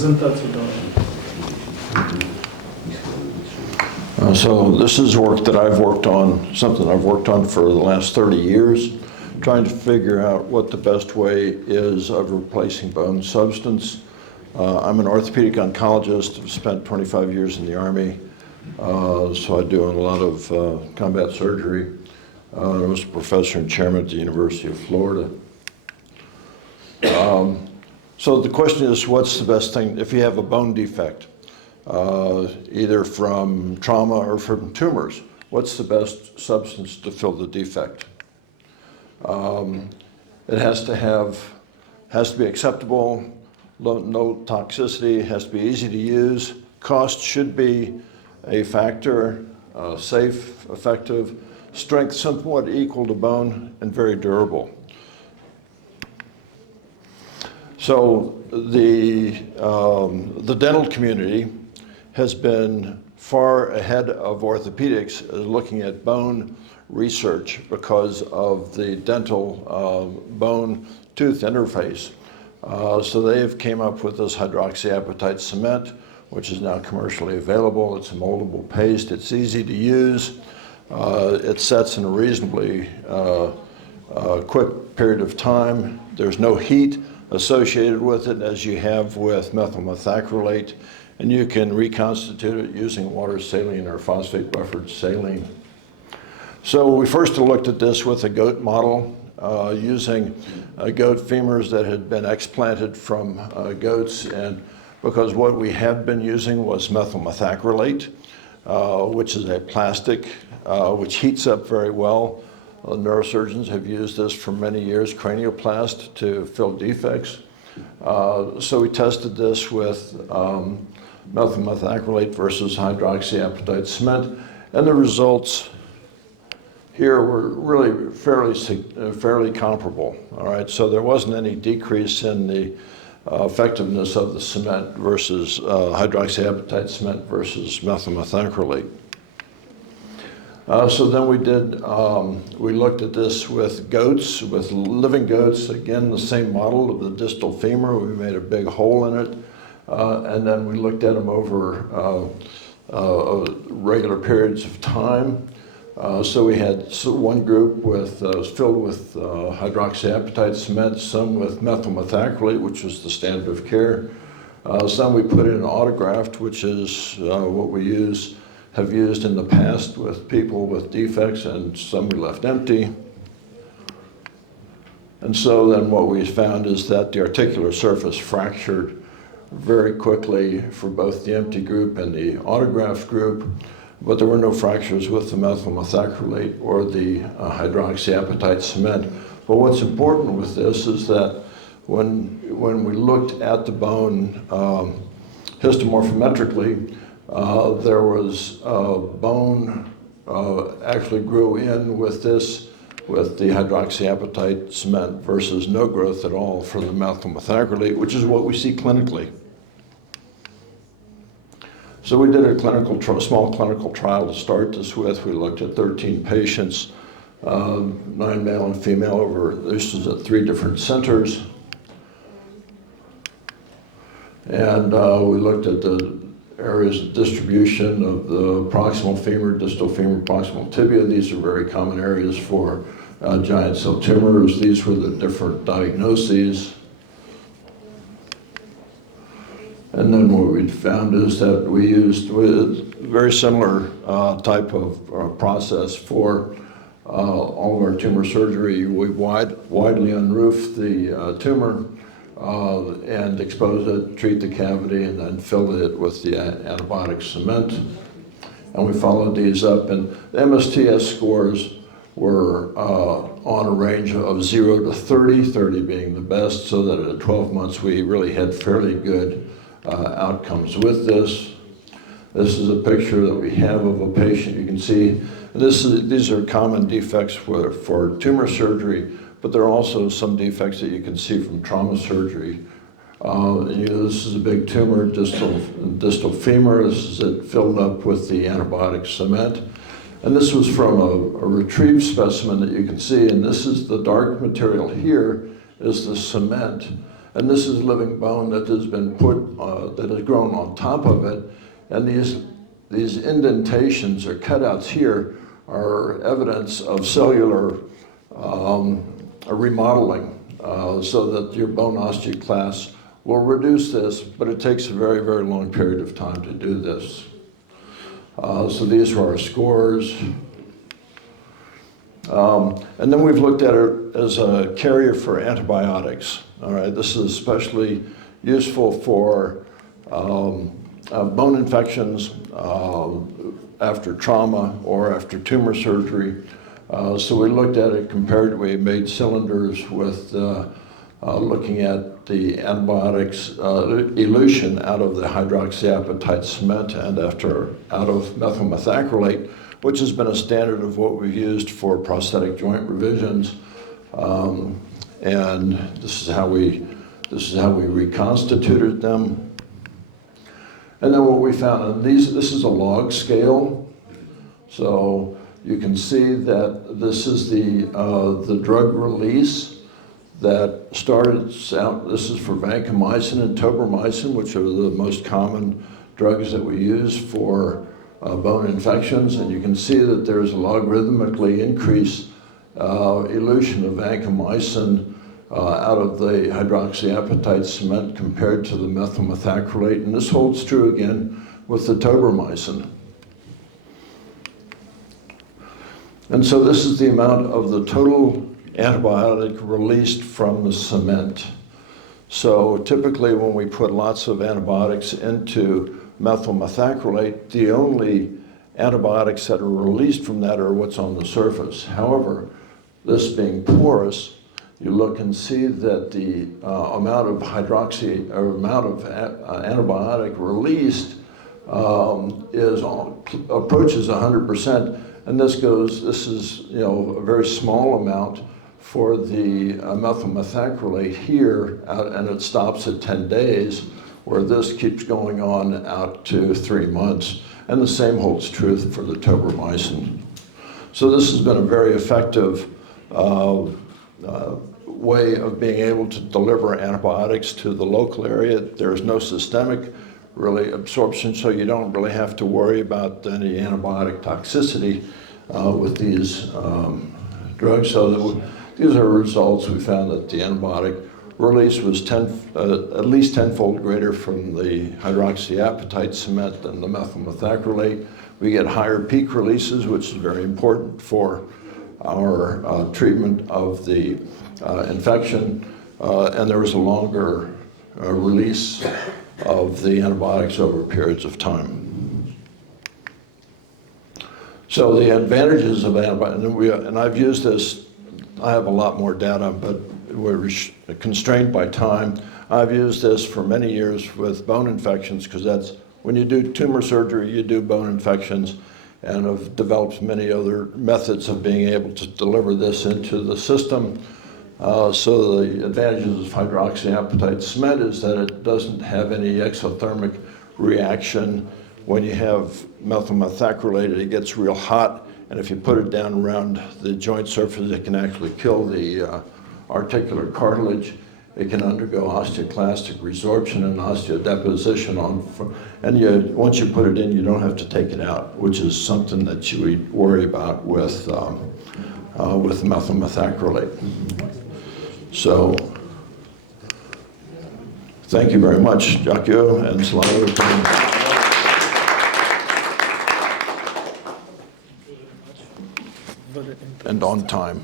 Презентацію давай. So this is work that I've worked on, something I've worked on for the last 30 years, trying to figure out what the best way is of replacing bone substance. I'm an orthopedic oncologist. I've spent 25 years in the Army, so I do a lot of combat surgery. I was a professor and chairman at the University of Florida. So the question is, what's the best thing if you have a bone defect? Either from trauma or from tumors. What's the best substance to fill the defect? It has to be acceptable, no toxicity, has to be easy to use. Cost should be a factor, safe, effective, strength somewhat equal to bone, and very durable. So the dental community has been far ahead of orthopedics looking at bone research because of the dental bone-tooth interface. So they have came up with this hydroxyapatite cement, which is now commercially available. It's a moldable paste. It's easy to use. It sets in a reasonably quick period of time. There's no heat associated with it as you have with methyl methacrylate. And you can reconstitute it using water saline or phosphate buffered saline. So we first looked at this with a goat model using goat femurs that had been explanted from goats, and because what we had been using was methyl methacrylate, which is a plastic which heats up very well. Neurosurgeons have used this for many years, cranioplast, to fill defects. So we tested this with methyl methacrylate versus hydroxyapatite cement, and the results here were really fairly comparable. All right, so there wasn't any decrease in the effectiveness of the cement versus hydroxyapatite cement versus methyl methacrylate. So then we looked at this with goats, with living goats. Again, the same model of the distal femur. We made a big hole in it. And then we looked at them over regular periods of time. So we had one group filled with hydroxyapatite cement, some with methyl methacrylate, which was the standard of care. Some we put in autograft, which is what we have used in the past with people with defects, and some we left empty. And so then what we found is that the articular surface fractured very quickly for both the empty group and the autograft group, but there were no fractures with the methyl methacrylate or the hydroxyapatite cement. But what's important with this is that when we looked at the bone histomorphometrically, there was bone actually grew in with the hydroxyapatite cement versus no growth at all for the methyl methacrylate, which is what we see clinically. So we did a small clinical trial to start this with. We looked at 13 patients, 9 male and female this was at 3 different centers. And we looked at the areas of distribution of the proximal femur, distal femur, proximal tibia. These are very common areas for giant cell tumors. These were the different diagnoses. And then what we found is that we used a very similar type of process for all of our tumor surgery. We widely unroofed the tumor and expose it, treat the cavity, and then fill it with the antibiotic cement. And we followed these up, and the MSTS scores were on a range of 0 to 30, 30 being the best, so that at 12 months we really had fairly good outcomes with this. This is a picture that we have of a patient. You can see these are common defects for tumor surgery, but there are also some defects that you can see from trauma surgery. This is a big tumor, distal femur. This is it filled up with the antibiotic cement. And this was from a retrieved specimen that you can see, and this is the dark material here is the cement. And this is living bone that has been put, that has grown on top of it. And these indentations or cutouts here are evidence of cellular remodeling, so that your bone osteoclast will reduce this, but it takes a very, very long period of time to do this. So these are our scores. And then we've looked at it as a carrier for antibiotics. All right, this is especially useful for bone infections after trauma or after tumor surgery. So we looked at it compared, we made cylinders with looking at the antibiotics elution out of the hydroxyapatite cement and out of methyl methacrylate, which has been a standard of what we've used for prosthetic joint revisions. And this is how we reconstituted them. And then what we found, and this is a log scale. So you can see that this is the drug release that started out. This is for vancomycin and tobramycin, which are the most common drugs that we use for bone infections. And you can see that there's a logarithmically increased elution of vancomycin out of the hydroxyapatite cement compared to the methyl methacrylate. And this holds true again with the tobramycin. And so this is the amount of the total antibiotic released from the cement. So typically when we put lots of antibiotics into methyl methacrylate, the only antibiotics that are released from that are what's on the surface. However, this being porous, you look and see that the amount of antibiotic released approaches 100%, and this is a very small amount for the methyl methacrylate here, and it stops at 10 days, where this keeps going on out to 3 months, and the same holds true for the tobramycin. So this has been a very effective way of being able to deliver antibiotics to the local area. There's no systemic really absorption, so you don't really have to worry about any antibiotic toxicity with these drugs. So these are results. We found that the antibiotic release was at least tenfold greater from the hydroxyapatite cement than the methyl methacrylate. We get higher peak releases, which is very important for our treatment of the infection, and there was a longer release of the antibiotics over periods of time. So the advantages of antibiotics, and I've used this, I have a lot more data, but we're constrained by time. I've used this for many years with bone infections, because that's, when you do tumor surgery, you do bone infections, and have developed many other methods of being able to deliver this into the system. So the advantages of hydroxyapatite cement is that it doesn't have any exothermic reaction. When you have methyl methacrylate, it gets real hot, and if you put it down around the joint surface, it can actually kill the articular cartilage. It can undergo osteoclastic resorption and osteodeposition and once you put it in, you don't have to take it out, which is something that you would worry about with methyl methacrylate. So, thank you very much, Jakio and Slava. And on time.